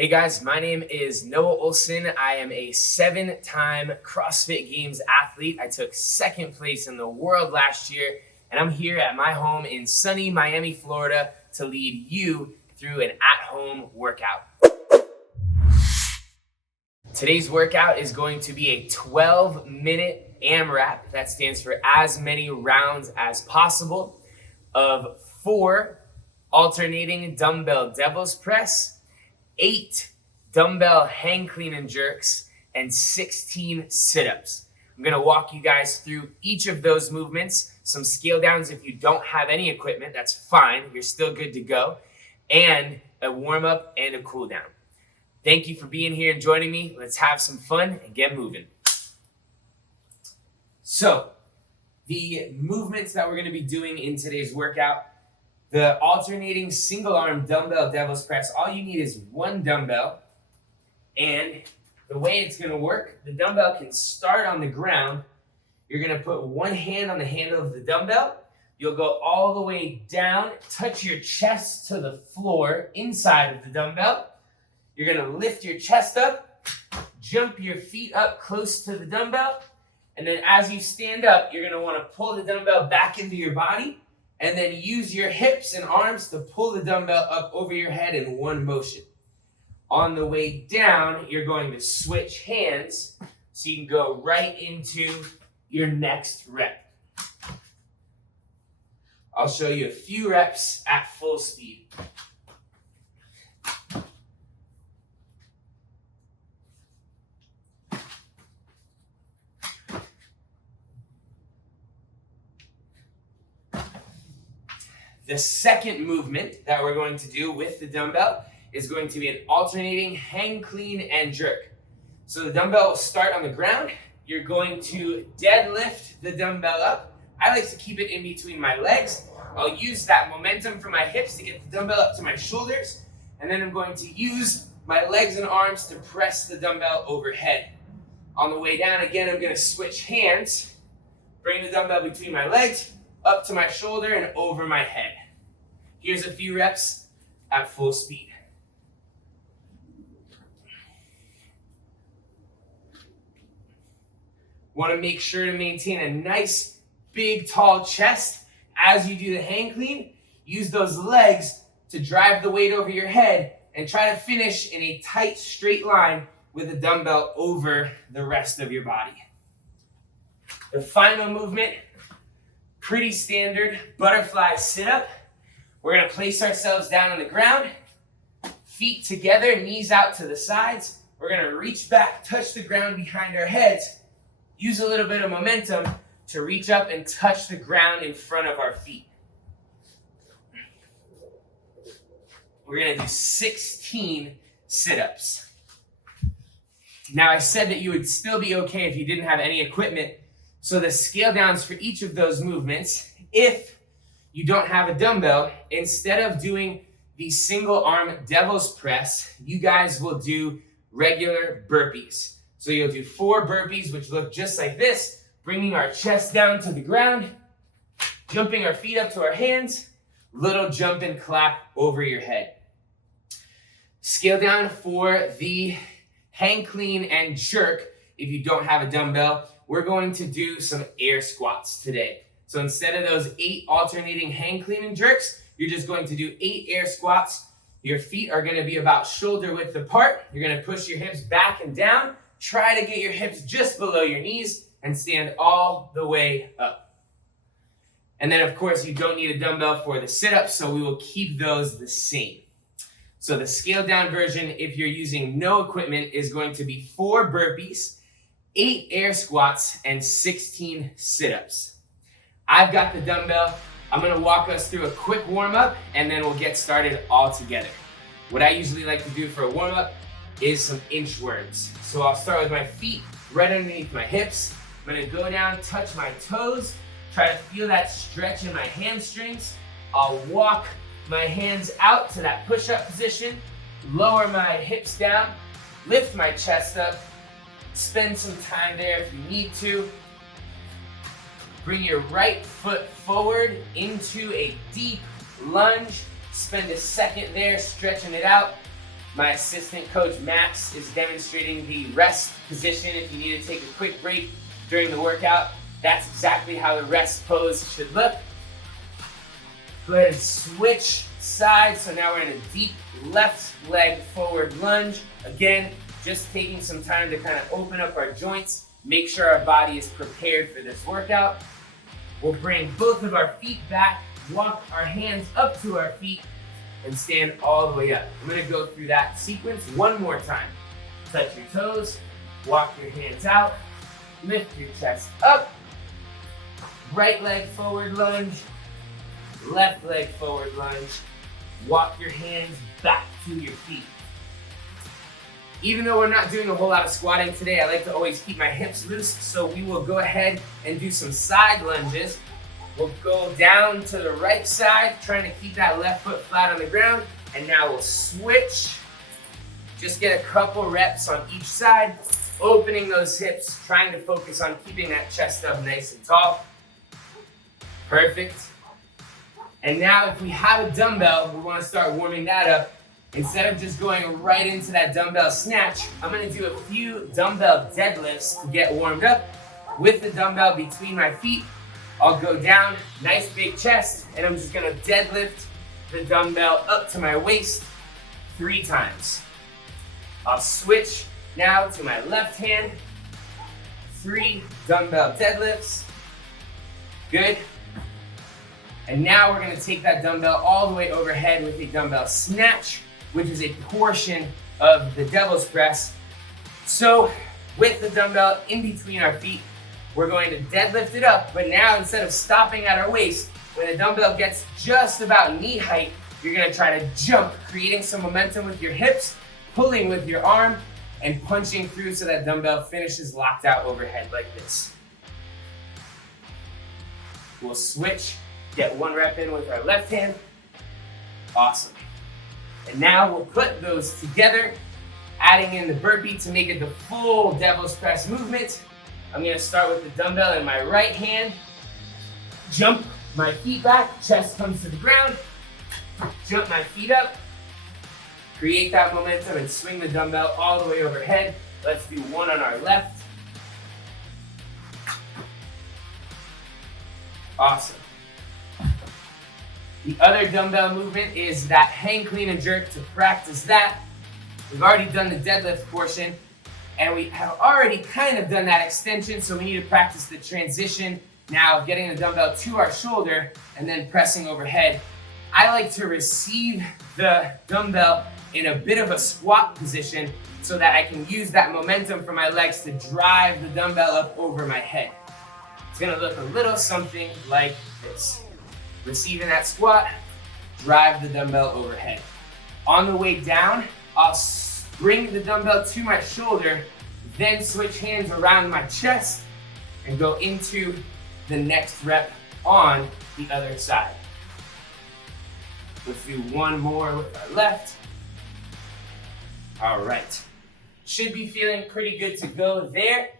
Hey guys, my name is Noah Ohlsen. I am a 7-time CrossFit Games athlete. I took second place in the world last year, and I'm here at my home in sunny Miami, Florida to lead you through an at-home workout. Today's workout is going to be a 12-minute AMRAP. That stands for as many rounds as possible of 4 alternating dumbbell devil's press, 8 dumbbell hang clean and jerks, and 16 sit-ups. I'm gonna walk you guys through each of those movements, some scale downs if you don't have any equipment, that's fine, you're still good to go, and a warm-up and a cool down. Thank you for being here and joining me. Let's have some fun and get moving. So, the movements that we're gonna be doing in today's workout, the alternating single arm dumbbell devil's press, all you need is 1 dumbbell. And the way it's gonna work, the dumbbell can start on the ground. You're gonna put one hand on the handle of the dumbbell. You'll go all the way down, touch your chest to the floor inside of the dumbbell. You're gonna lift your chest up, jump your feet up close to the dumbbell. And then as you stand up, you're gonna wanna pull the dumbbell back into your body and then use your hips and arms to pull the dumbbell up over your head in one motion. On the way down, you're going to switch hands so you can go right into your next rep. I'll show you a few reps at full speed. The second movement that we're going to do with the dumbbell is going to be an alternating hang clean and jerk. So the dumbbell will start on the ground. You're going to deadlift the dumbbell up. I like to keep it in between my legs. I'll use that momentum from my hips to get the dumbbell up to my shoulders. And then I'm going to use my legs and arms to press the dumbbell overhead. On the way down, again, I'm going to switch hands. Bring the dumbbell between my legs, up to my shoulder and over my head. Here's a few reps at full speed. Want to make sure to maintain a nice, big, tall chest as you do the hang clean. Use those legs to drive the weight over your head and try to finish in a tight, straight line with the dumbbell over the rest of your body. The final movement, pretty standard butterfly sit-up. We're gonna place ourselves down on the ground, feet together, knees out to the sides. We're gonna reach back, touch the ground behind our heads, use a little bit of momentum to reach up and touch the ground in front of our feet. We're gonna do 16 sit-ups. Now I said that you would still be okay if you didn't have any equipment. So the scale downs for each of those movements, if you don't have a dumbbell, instead of doing the single arm devil's press, you guys will do regular burpees. So you'll do 4 burpees, which look just like this, bringing our chest down to the ground, jumping our feet up to our hands, little jump and clap over your head. Scale down for the hang clean and jerk. If you don't have a dumbbell, we're going to do some air squats today. So instead of those 8 alternating hang clean and jerks, you're just going to do 8 air squats. Your feet are gonna be about shoulder width apart. You're gonna push your hips back and down. Try to get your hips just below your knees and stand all the way up. And then of course you don't need a dumbbell for the sit-ups, so we will keep those the same. So the scaled down version, if you're using no equipment, is going to be 4 burpees, 8 air squats, and 16 sit-ups. I've got the dumbbell. I'm gonna walk us through a quick warm-up and then we'll get started all together. What I usually like to do for a warm-up is some inchworms. So I'll start with my feet right underneath my hips. I'm gonna go down, touch my toes, try to feel that stretch in my hamstrings. I'll walk my hands out to that push-up position, lower my hips down, lift my chest up, spend some time there if you need to. Bring your right foot forward into a deep lunge. Spend a second there stretching it out. My assistant coach, Max, is demonstrating the rest position. If you need to take a quick break during the workout, that's exactly how the rest pose should look. Go ahead and switch sides. So now we're in a deep left leg forward lunge. Again, just taking some time to kind of open up our joints, make sure our body is prepared for this workout. We'll bring both of our feet back, walk our hands up to our feet, and stand all the way up. I'm gonna go through that sequence one more time. Touch your toes, walk your hands out, lift your chest up, right leg forward lunge, left leg forward lunge, walk your hands back to your feet. Even though we're not doing a whole lot of squatting today, I like to always keep my hips loose, so we will go ahead and do some side lunges. We'll go down to the right side, trying to keep that left foot flat on the ground, and now we'll switch. Just get a couple reps on each side, opening those hips, trying to focus on keeping that chest up nice and tall. Perfect. And now if we have a dumbbell, we want to start warming that up. Instead of just going right into that dumbbell snatch, I'm gonna do a few dumbbell deadlifts to get warmed up. With the dumbbell between my feet, I'll go down, nice big chest, and I'm just gonna deadlift the dumbbell up to my waist 3 times. I'll switch now to my left hand, 3 dumbbell deadlifts. Good. And now we're gonna take that dumbbell all the way overhead with a dumbbell snatch, which is a portion of the devil's press. So with the dumbbell in between our feet, we're going to deadlift it up, but now instead of stopping at our waist, when the dumbbell gets just about knee height, you're gonna try to jump, creating some momentum with your hips, pulling with your arm, and punching through so that dumbbell finishes locked out overhead like this. We'll switch, get 1 rep in with our left hand. Awesome. And now we'll put those together, adding in the burpee to make it the full devil's press movement. I'm gonna start with the dumbbell in my right hand, jump my feet back, chest comes to the ground, jump my feet up, create that momentum and swing the dumbbell all the way overhead. Let's do 1 on our left. Awesome. The other dumbbell movement is that hang clean and jerk. To practice that, we've already done the deadlift portion, and we have already kind of done that extension, so we need to practice the transition now of getting the dumbbell to our shoulder and then pressing overhead. I like to receive the dumbbell in a bit of a squat position so that I can use that momentum from my legs to drive the dumbbell up over my head. It's gonna look a little something like this. Receiving that squat, drive the dumbbell overhead. On the way down, I'll bring the dumbbell to my shoulder, then switch hands around my chest and go into the next rep on the other side. Let's do 1 more with our left. All right. Should be feeling pretty good to go there.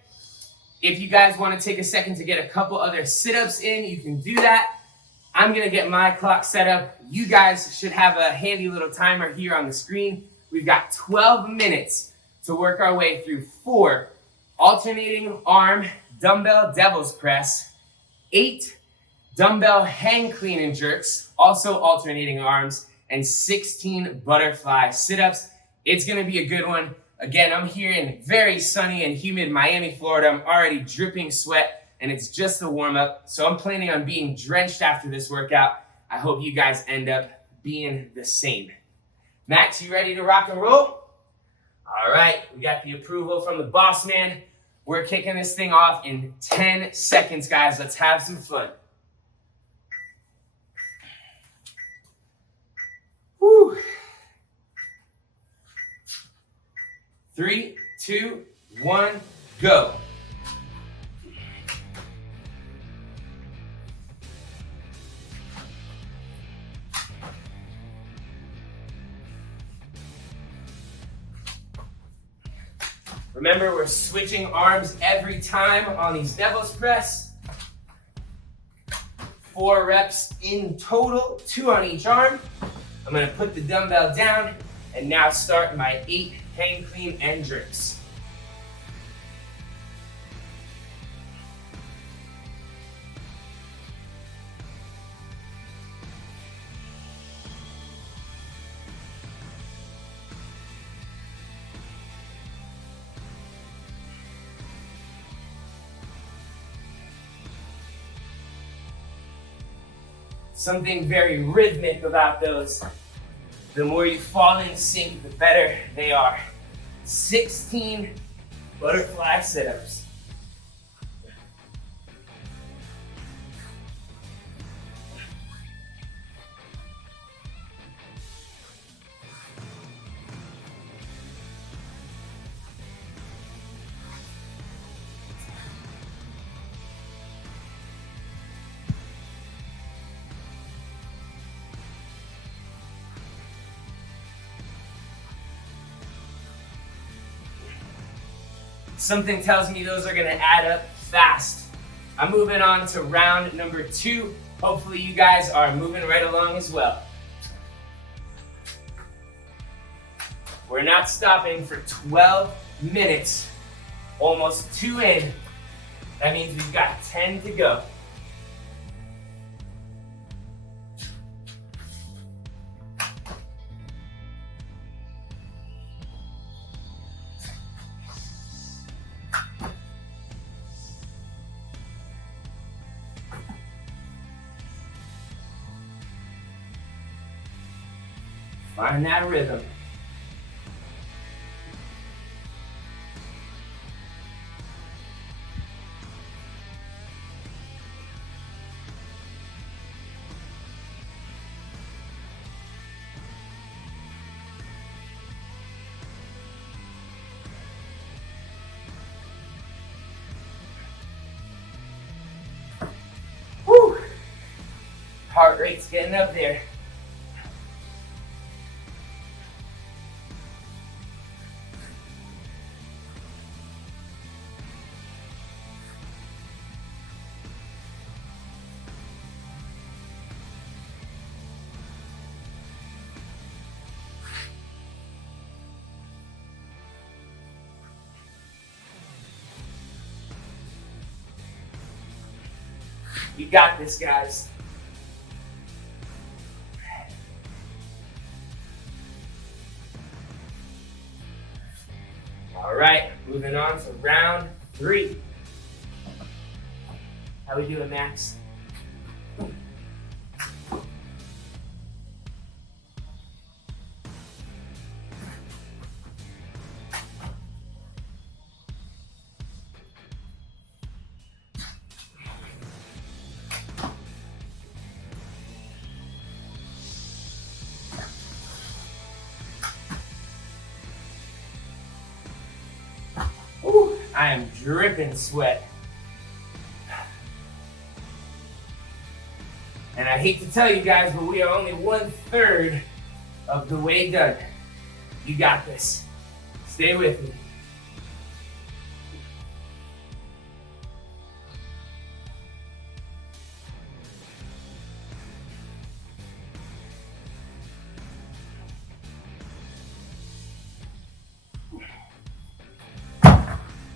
If you guys want to take a second to get a couple other sit-ups in, you can do that. I'm gonna get my clock set up. You guys should have a handy little timer here on the screen. We've got 12 minutes to work our way through 4 alternating arm dumbbell devil's press, 8 dumbbell hang clean and jerks, also alternating arms, and 16 butterfly sit-ups. It's gonna be a good one. Again, I'm here in very sunny and humid Miami, Florida. I'm already dripping sweat, and it's just a warm-up, so I'm planning on being drenched after this workout. I hope you guys end up being the same. Max, you ready to rock and roll? All right, we got the approval from the boss man. We're kicking this thing off in 10 seconds, guys. Let's have some fun. Woo. 3, 2, 1, go. Remember, we're switching arms every time on these devil's press. 4 reps in total, 2 on each arm. I'm gonna put the dumbbell down, And now start my 8 hang clean and jerks. Something very rhythmic about those. The more you fall in sync, the better they are. 16 butterfly sit-ups. Something tells me those are gonna add up fast. I'm moving on to round number 2. Hopefully you guys are moving right along as well. We're not stopping for 12 minutes, almost 2 in. That means we've got 10 to go. Find that rhythm. Woo! Heart rate's getting up there. You got this, guys. All right, moving on to round 3. How we doing, Max? I am dripping sweat. And I hate to tell you guys, but we are only 1/3 of the way done. You got this. Stay with me.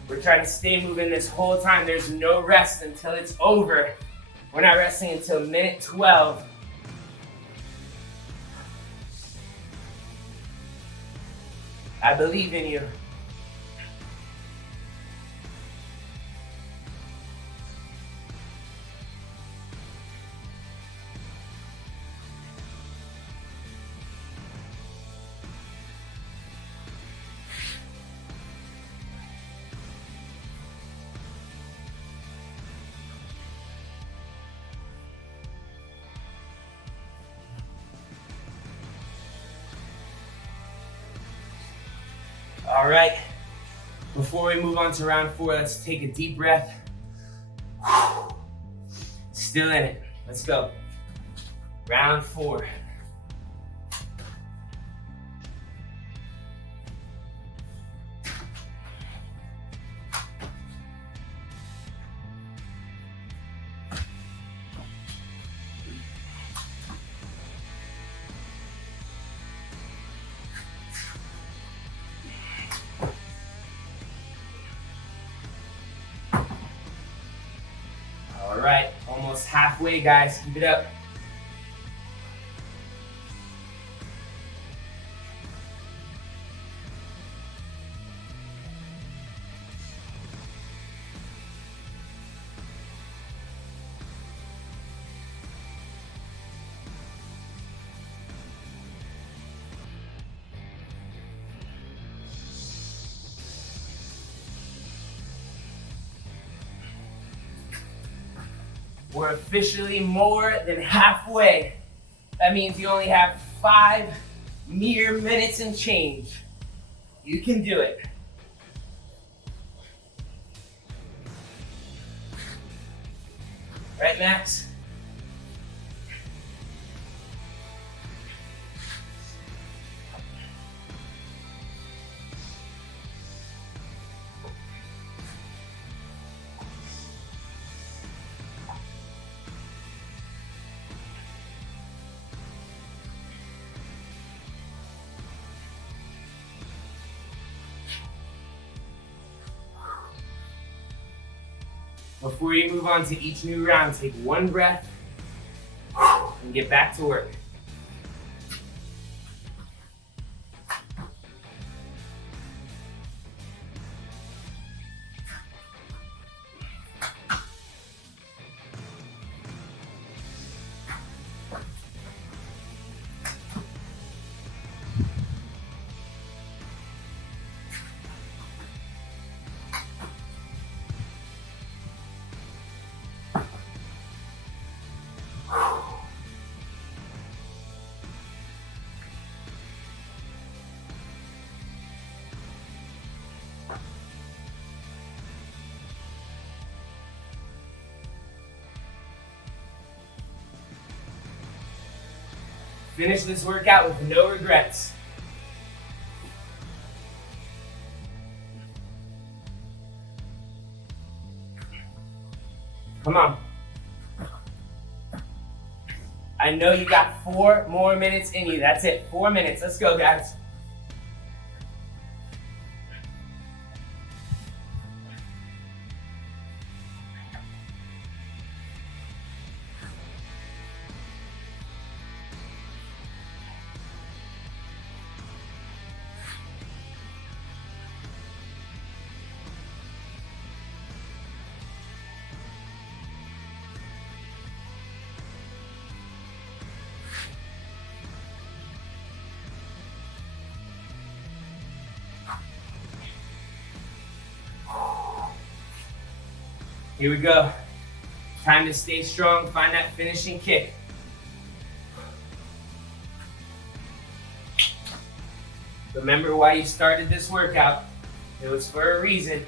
We're trying to stay moving this whole time. There's no rest until it's over. We're not resting until minute 12. I believe in you. All right, before we move on to round 4, let's take a deep breath. Still in it. Let's go. Round 4. halfway, guys. Keep it up. We're officially more than halfway. That means you only have 5 mere minutes and change. You can do it. Right, Max? Before you move on to each new round, take one breath and get back to work. Finish this workout with no regrets. Come on. I know you got 4 more minutes in you. That's it, 4 minutes. Let's go, guys. Here we go. Time to stay strong, find that finishing kick. Remember why you started this workout. It was for a reason.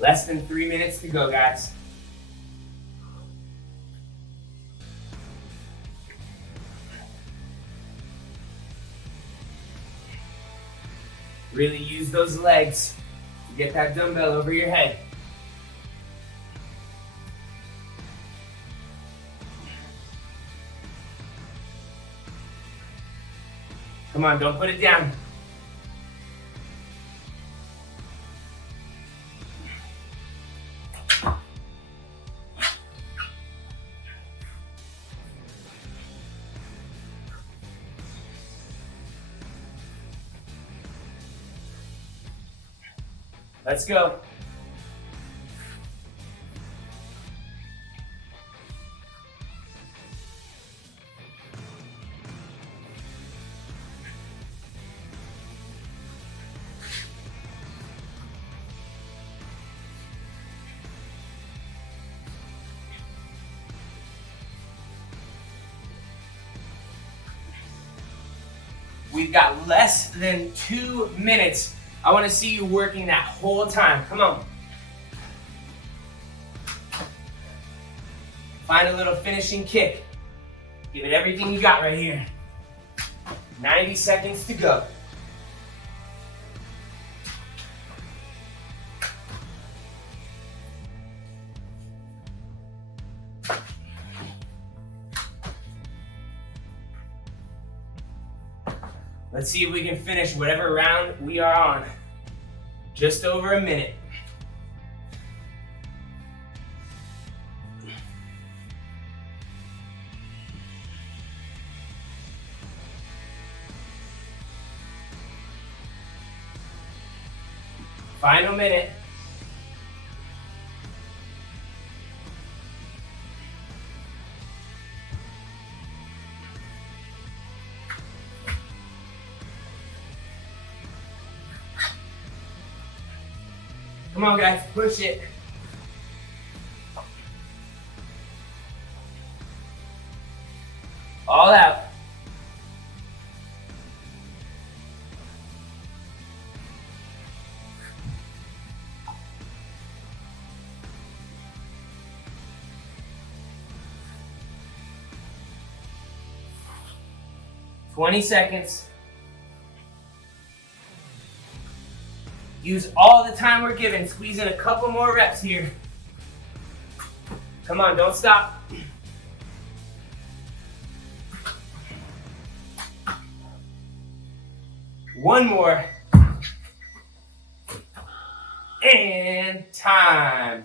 Less than 3 minutes to go, guys. Really use those legs to get that dumbbell over your head. Come on, don't put it down. Let's go. We've got less than 2 minutes. I want to see you working that whole time. Come on. Find a little finishing kick. Give it everything you got right here. 90 seconds to go. Let's see if we can finish whatever round we are on. Just over a minute. Final minute. Come on, guys, push it. All out. "20 seconds. Use all the time we're given. Squeeze in a couple more reps here. Come on, don't stop. One more. And time.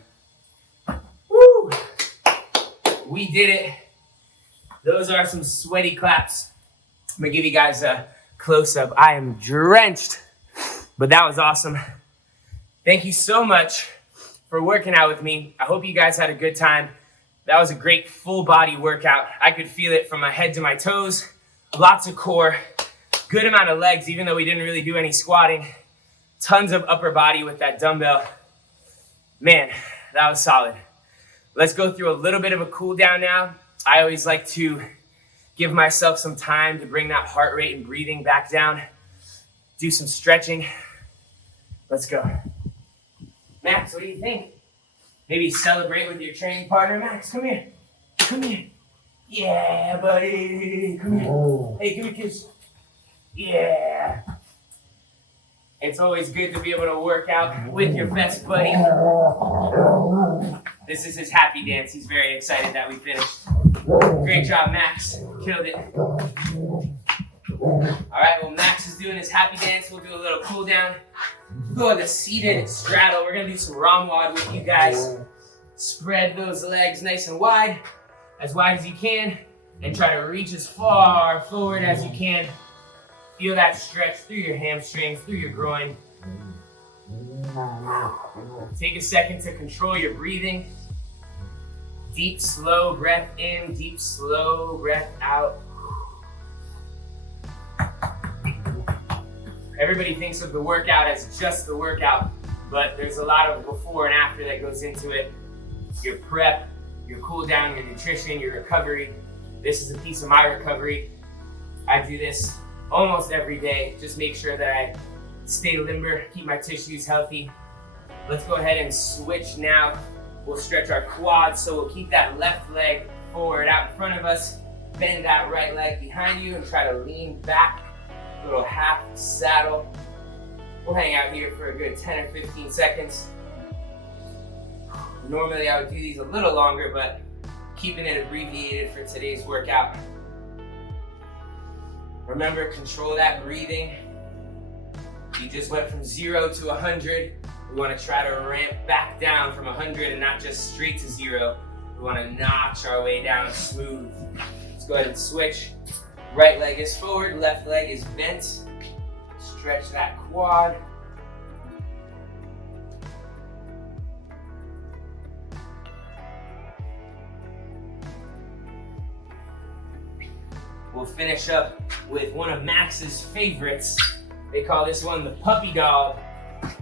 Woo! We did it. Those are some sweaty claps. I'm gonna give you guys a close-up. I am drenched, but that was awesome. Thank you so much for working out with me. I hope you guys had a good time. That was a great full body workout. I could feel it from my head to my toes. Lots of core, good amount of legs, even though we didn't really do any squatting. Tons of upper body with that dumbbell. Man, that was solid. Let's go through a little bit of a cool down now. I always like to give myself some time to bring that heart rate and breathing back down. Do some stretching. Let's go. Max, what do you think? Maybe celebrate with your training partner. Max, come here. Come here. Yeah, buddy. Come here. Hey, give me a kiss. Yeah. It's always good to be able to work out with your best buddy. This is his happy dance. He's very excited that we finished. Great job, Max. Killed it. All right, well, Max is doing his happy dance. We'll do a little cool down. Go with a seated straddle. We're gonna do some ROMWOD with you guys. Spread those legs nice and wide as you can, and try to reach as far forward as you can. Feel that stretch through your hamstrings, through your groin. Take a second to control your breathing. Deep, slow breath in, deep, slow breath out. Everybody thinks of the workout as just the workout, but there's a lot of before and after that goes into it. Your prep, your cool down, your nutrition, your recovery. This is a piece of my recovery. I do this almost every day. Just make sure that I stay limber, keep my tissues healthy. Let's go ahead and switch now. We'll stretch our quads, so we'll keep that left leg forward out in front of us. Bend that right leg behind you and try to lean back. Little half saddle. We'll hang out here for a good 10 or 15 seconds. Normally I would do these a little longer, but keeping it abbreviated for today's workout. Remember, control that breathing. You just went from 0 to 100. We want to try to ramp back down from 100 and not just straight to 0. We want to notch our way down smooth. Let's go ahead and switch. Right leg is forward, left leg is bent. Stretch that quad. We'll finish up with one of Max's favorites. They call this one the puppy dog.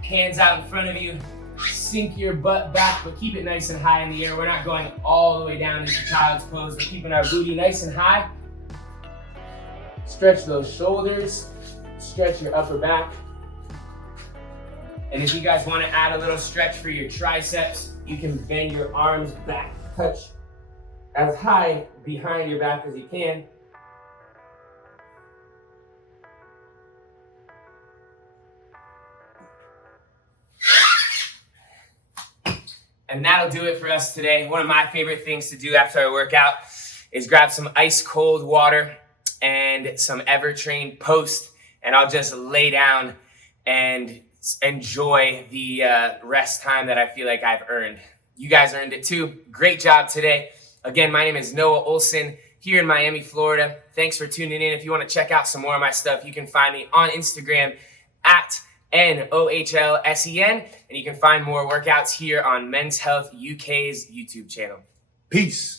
Hands out in front of you. Sink your butt back, but keep it nice and high in the air. We're not going all the way down into child's pose. We're keeping our booty nice and high. Stretch those shoulders. Stretch your upper back. And if you guys want to add a little stretch for your triceps, you can bend your arms back, touch as high behind your back as you can. And that'll do it for us today. One of my favorite things to do after I work out is grab some ice cold water and some Evertrain Post and I'll just lay down and enjoy the rest time that I feel like I've earned. You guys earned it too. Great job today. Again, my name is Noah Ohlsen here in Miami, Florida. Thanks for tuning in. If you want to check out some more of my stuff, you can find me on Instagram at NOHLSEN, and you can find more workouts here on Men's Health UK's YouTube channel. Peace.